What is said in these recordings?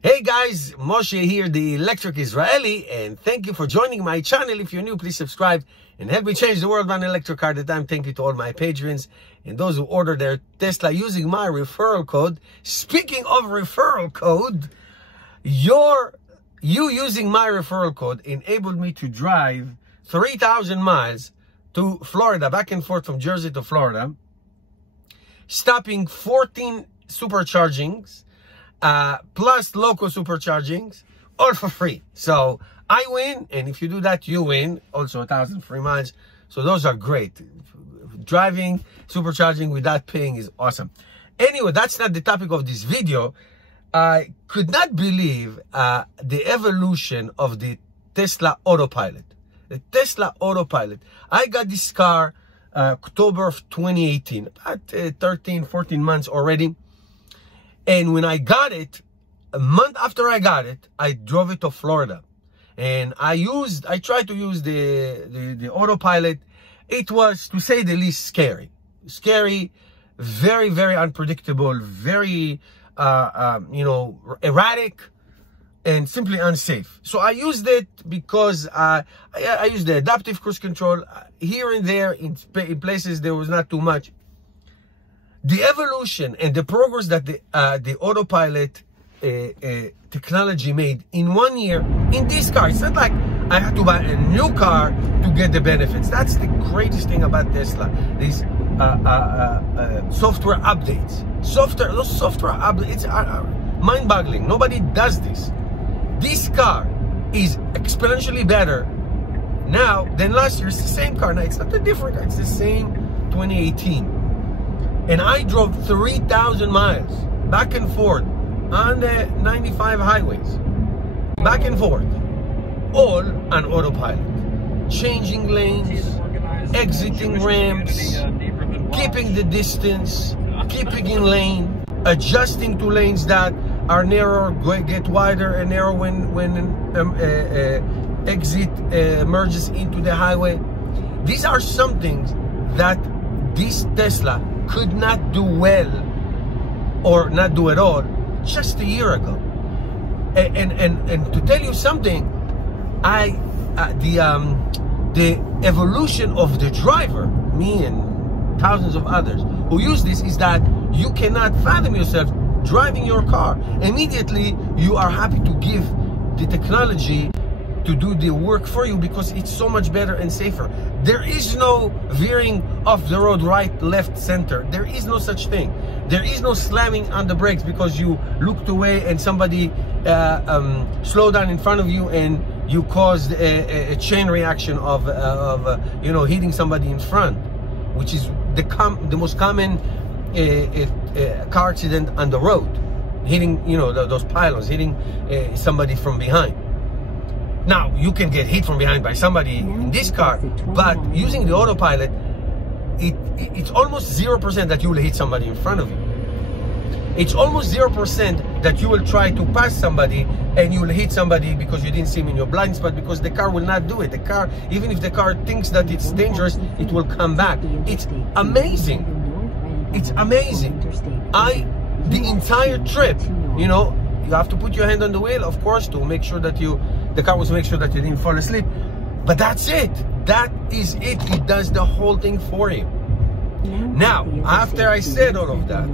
Hey guys, Moshe here, the Electric Israeli, and thank you for joining my channel. If you're new, please subscribe and help me change the world one electric car at a time. Thank you to all my patrons and those who order their Tesla using my referral code. Speaking of referral code, you using my referral code enabled me to drive 3,000 miles to Florida, back and forth from Jersey to Florida, stopping 14 superchargings, plus local superchargings, all for free. So I win, and if you do that, you win. Also 1,000 free miles. So those are great. Driving, supercharging without paying is awesome. Anyway, that's not the topic of this video. I could not believe the evolution of the Tesla Autopilot. The Tesla Autopilot. I got this car October of 2018, about 13, 14 months already. And when I got it, a month after I got it, I drove it to Florida. And I tried to use the Autopilot. It was, to say the least, scary. Scary, very, very unpredictable, very, erratic, and simply unsafe. So I used it because I used the adaptive cruise control here and there in places there was not too much. The evolution and the progress that the Autopilot technology made in 1 year in this car. It's not like I had to buy a new car to get the benefits. That's the greatest thing about Tesla. These software updates. Those software updates are mind-boggling. Nobody does this. This car is exponentially better now than last year. It's the same car. Now, it's not a different car. It's the same 2018. And I drove 3,000 miles back and forth on the 95 highways. Back and forth. All on Autopilot. Changing lanes, exiting ramps, keeping the distance, keeping in lane, adjusting to lanes that are narrow, get wider and narrow when exit merges into the highway. These are some things that this Tesla could not do well or not do at all just a year ago. And to tell you something, the evolution of the driver, me and thousands of others who use this, is that you cannot fathom yourself driving your car. Immediately you are happy to give the technology to do the work for you because it's so much better and safer. There is no veering off the road, right, left, center. There is no such thing. There is no slamming on the brakes because you looked away and somebody slowed down in front of you and you caused a chain reaction of hitting somebody in front, which is the most common car accident on the road. Hitting, those pylons, hitting somebody from behind. Now, you can get hit from behind by somebody in this car, but using the Autopilot, it's almost 0% that you will hit somebody in front of you. It's almost 0% that you will try to pass somebody and you will hit somebody because you didn't see him in your blind spot, because the car will not do it. The car, even if the car thinks that it's dangerous, it will come back. It's amazing. It's amazing. The entire trip, you have to put your hand on the wheel, of course, to make sure that the car was to make sure that you didn't fall asleep. But that's it. That is it. It does the whole thing for you. Now, after I said all of that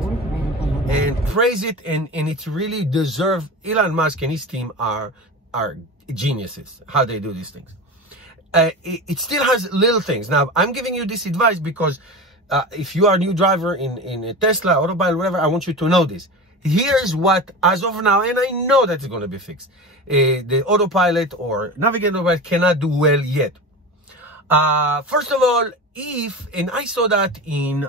and praise it, and it really deserves, Elon Musk and his team are geniuses, how they do these things. It still has little things. Now, I'm giving you this advice because if you are a new driver in a Tesla, Autopilot, whatever, I want you to know this. Here's what, as of now, and I know that it's going to be fixed, the Autopilot or Navigator Autopilot cannot do well yet. First of all, and I saw that in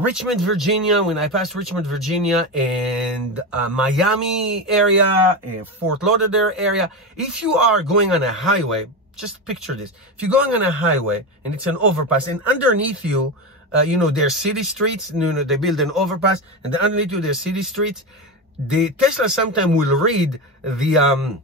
Richmond, Virginia, when I passed Richmond, Virginia, and Miami area, Fort Lauderdale area. If you are going on a highway, just picture this. If you're going on a highway and it's an overpass, and underneath you, there's city streets, they build an overpass, and then underneath you, there's city streets. The Tesla sometimes will read the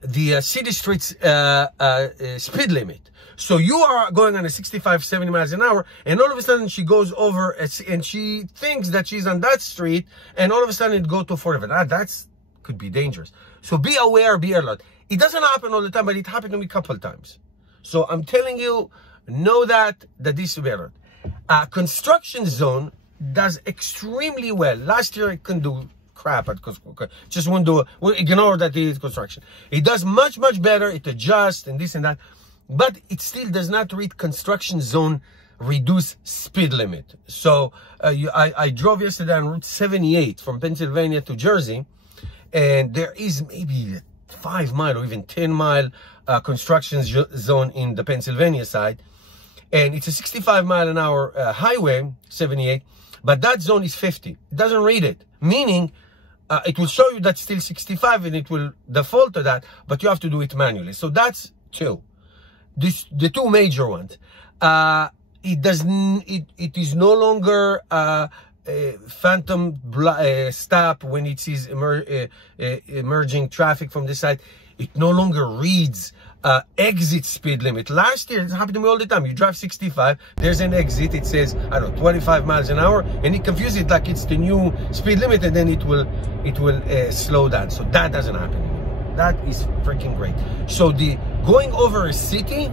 the city streets speed limit. So you are going on a 65, 70 miles an hour, and all of a sudden she goes over and she thinks that she's on that street, and all of a sudden it goes to 45. That's could be dangerous. So be aware, be alert. It doesn't happen all the time, but it happened to me a couple of times. So I'm telling you, know that this is better. Construction zone does extremely well. Last year it couldn't do crap at just won't do it. We'll ignore that it is construction. It does much better. It adjusts and this and that, but it still does not reach construction zone reduced speed limit. So I drove yesterday on Route 78 from Pennsylvania to Jersey, and there is maybe 5 mile or even 10 mile construction zone in the Pennsylvania side, and it's a 65 mile an hour highway 78, but that zone is 50. It doesn't read it, meaning it will show you that's still 65 and it will default to that, but you have to do it manually. So that's two. The two major ones. It is no longer phantom stop when it sees emerging traffic from this side. It no longer reads exit speed limit. Last year, it happened to me all the time. You drive 65, there's an exit, it says, I don't know, 25 miles an hour, and it confuses it like it's the new speed limit, and then it will slow down. So that doesn't happen anymore. That is freaking great. So the going over a city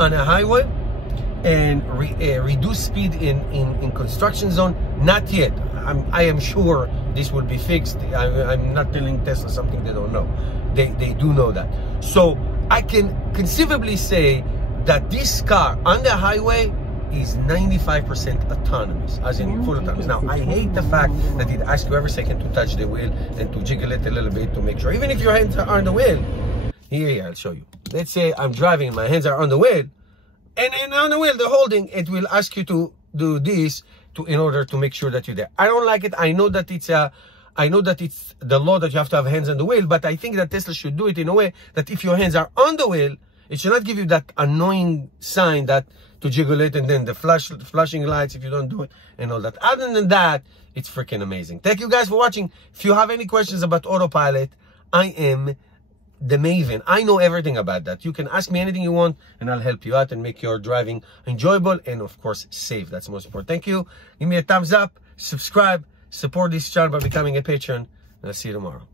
on a highway and reduce speed in construction zone, not yet. I am sure this will be fixed. I'm not telling Tesla something they don't know. They do know that. So I can conceivably say that this car on the highway is 95% autonomous, as in full autonomous. Now, I hate the fact that it asks you every second to touch the wheel and to jiggle it a little bit to make sure, even if your hands are on the wheel. Here, I'll show you. Let's say I'm driving and my hands are on the wheel, and on the wheel, the holding, it will ask you to do this in order to make sure that you're there. I don't like it. I know that it's the law that you have to have hands on the wheel, but I think that Tesla should do it in a way that if your hands are on the wheel, it should not give you that annoying sign that to jiggle it and then the flashing lights if you don't do it and all that. Other than that, it's freaking amazing. Thank you guys for watching. If you have any questions about Autopilot, I am the maven. I know everything about that. You can ask me anything you want and I'll help you out and make your driving enjoyable and of course safe. That's the most important. Thank you. Give me a thumbs up, subscribe, support this channel by becoming a patron, and I'll see you tomorrow.